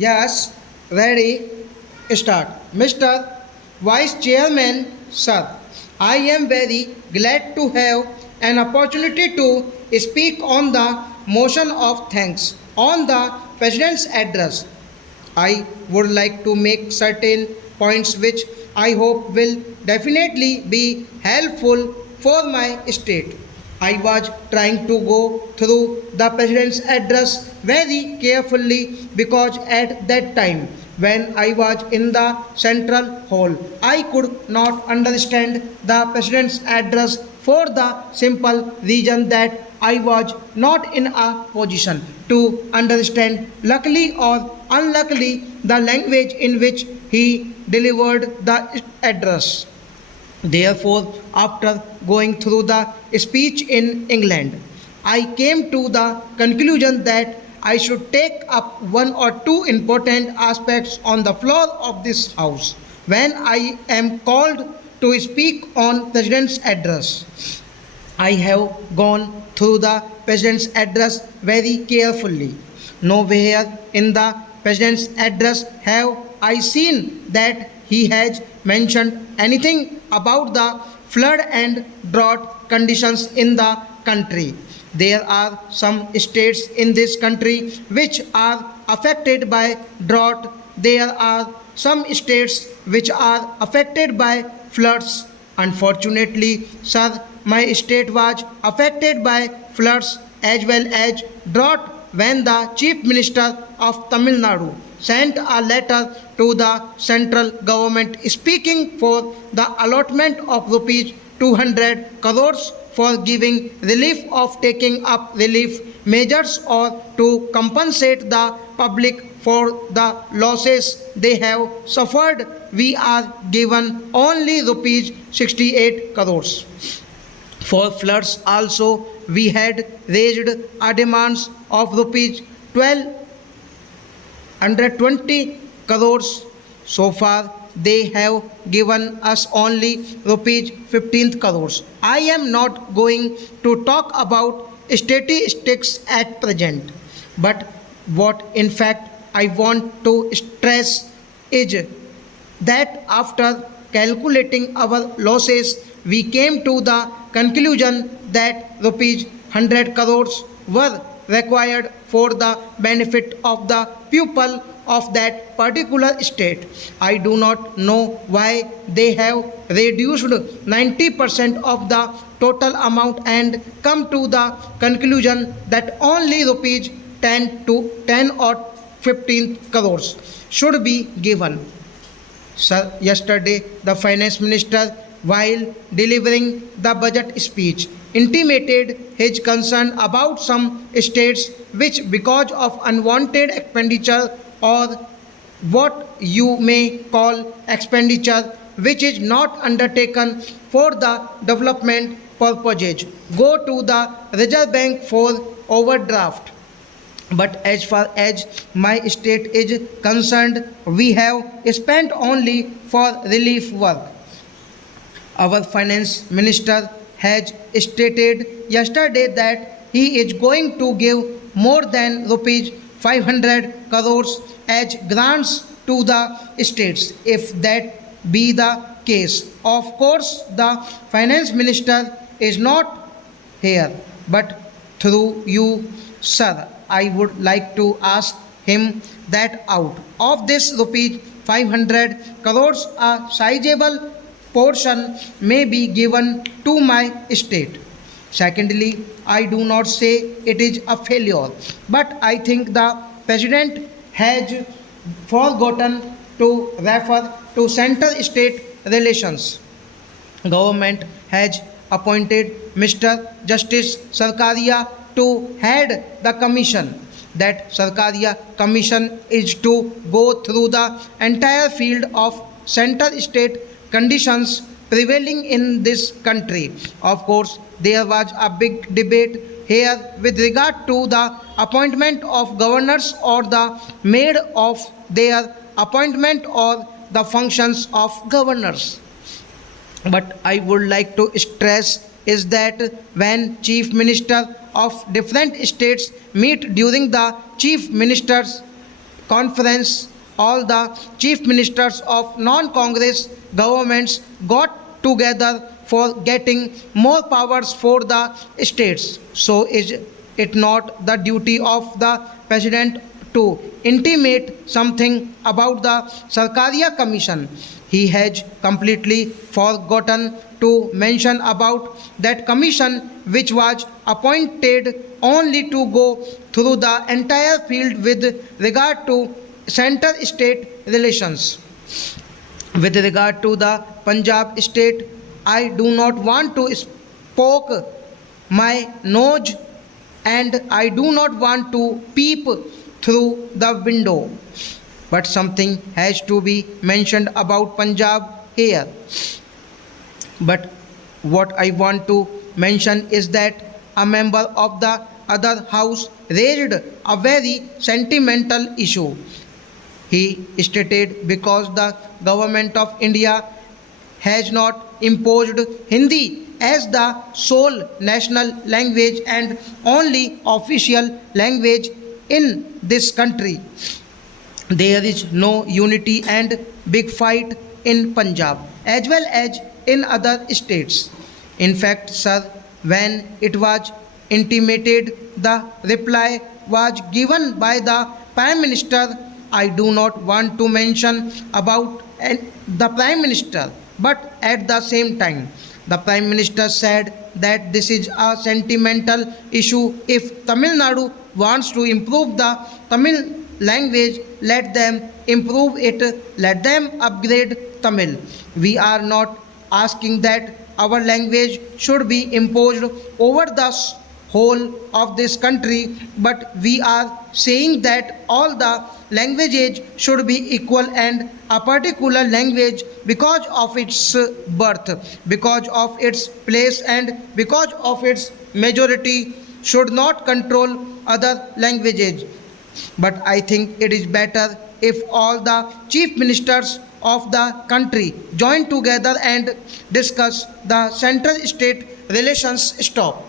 Yes, ready. Start. Mr. Vice Chairman, sir, I am very glad to have an opportunity to speak on the motion of thanks on the President's address. I would like to make certain points which I hope will definitely be helpful for my state. I was trying to go through the President's address very carefully because at that time when I was in the central hall, I could not understand the President's address for the simple reason that I was not in a position to understand, luckily or unluckily, the language in which he delivered the address. Therefore, after going through the speech in England, I came to the conclusion that I should take up one or two important aspects on the floor of this House when I am called to speak on President's address. I have gone through the President's address very carefully. Nowhere in the President's address have I seen that he has mentioned anything about the flood and drought conditions in the country. There are some states in this country which are affected by drought. There are some states which are affected by floods. Unfortunately, sir, my state was affected by floods as well as drought when the Chief Minister of Tamil Nadu sent a letter to the central government speaking for the allotment of rupees 200 crores for giving relief of taking up relief measures or to compensate the public for the losses they have suffered. We are given only rupees 68 crores. For floods also we had raised a demands of rupees 1220 crores. So far they have given us only rupees 15 crores. I am not going to talk about statistics at present, but what in fact I want to stress is that after calculating our losses, we came to the conclusion that rupees 100 crores were required for the benefit of the people of that particular state. I do not know why they have reduced 90% of the total amount and come to the conclusion that only rupees 10 or 15 crores should be given. Sir, yesterday the finance minister, while delivering the budget speech, intimated his concern about some states which, because of unwanted expenditure or what you may call expenditure which is not undertaken for the development purposes, go to the Reserve Bank for overdraft. But as far as my state is concerned, we have spent only for relief work. Our finance minister has stated yesterday that he is going to give more than rupees 500 crores as grants to the states. If that be the case, of course the finance minister is not here, but through you, sir, I would like to ask him that out of this rupees 500 crores, a sizable portion may be given to my state. Secondly, I do not say it is a failure, but I think the president has forgotten to refer to center state relations. Government has appointed Mr. Justice Sarkaria to head the commission. That Sarkaria commission is to go through the entire field of center state conditions prevailing in this country. Of course, there was a big debate here with regard to the appointment of governors or the made of their appointment or the functions of governors. But I would like to stress is that when chief minister of different states meet during the chief minister's conference, all the chief ministers of non-Congress governments got together for getting more powers for the states. So is it not the duty of the president to intimate something about the Sarkaria Commission? He has completely forgotten to mention about that commission which was appointed only to go through the entire field with regard to center-state relations. With regard to the Punjab state, I do not want to poke my nose and I do not want to peep through the window. But something has to be mentioned about Punjab here. But what I want to mention is that a member of the other house raised a very sentimental issue. He stated because the government of India has not imposed Hindi as the sole national language and only official language in this country. There is no unity and big fight in Punjab as well as in other states. In fact, sir, when it was intimated, the reply was given by the Prime Minister. I do not want to mention about the Prime Minister, but at the same time, the Prime Minister said that this is a sentimental issue. If Tamil Nadu wants to improve the Tamil language, let them improve it, let them upgrade Tamil. We are not asking that our language should be imposed over the whole of this country, but we are saying that all the languages should be equal and a particular language because of its birth, because of its place and because of its majority should not control other languages. But I think it is better if all the chief ministers of the country join together and discuss the central state relations. Stop.